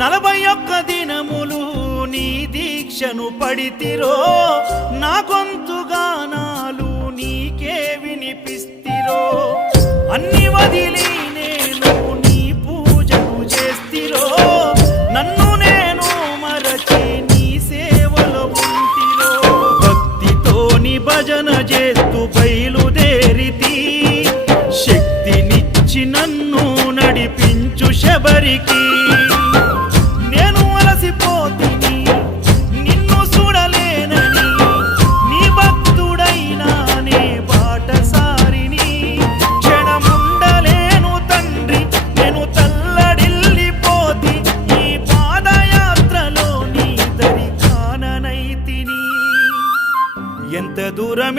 41 దినములు నీ దీక్షను పడితిరో, నా గొంతు గానాలు నీకే వినిపిస్తిరో. అన్ని వదిలి నేను నీ పూజను చేస్తిరో, నన్ను నేను మరచి నీ సేవలో ఉంటిరో. భక్తితోని భజన చేస్తూ బయలుదేరితి, శక్తినిచ్చి నన్ను నడిపించు శబరికి. నేను అలసిపోతిని నిన్ను చూడలేనని, నీ భక్తుడైనా నే బాటసారిని. క్షణముండలేను తండ్రి నేను తల్లడిల్లిపోతి, ఈ పాదయాత్రలో నీ దరి కాననైతిని. ఎంత దూరం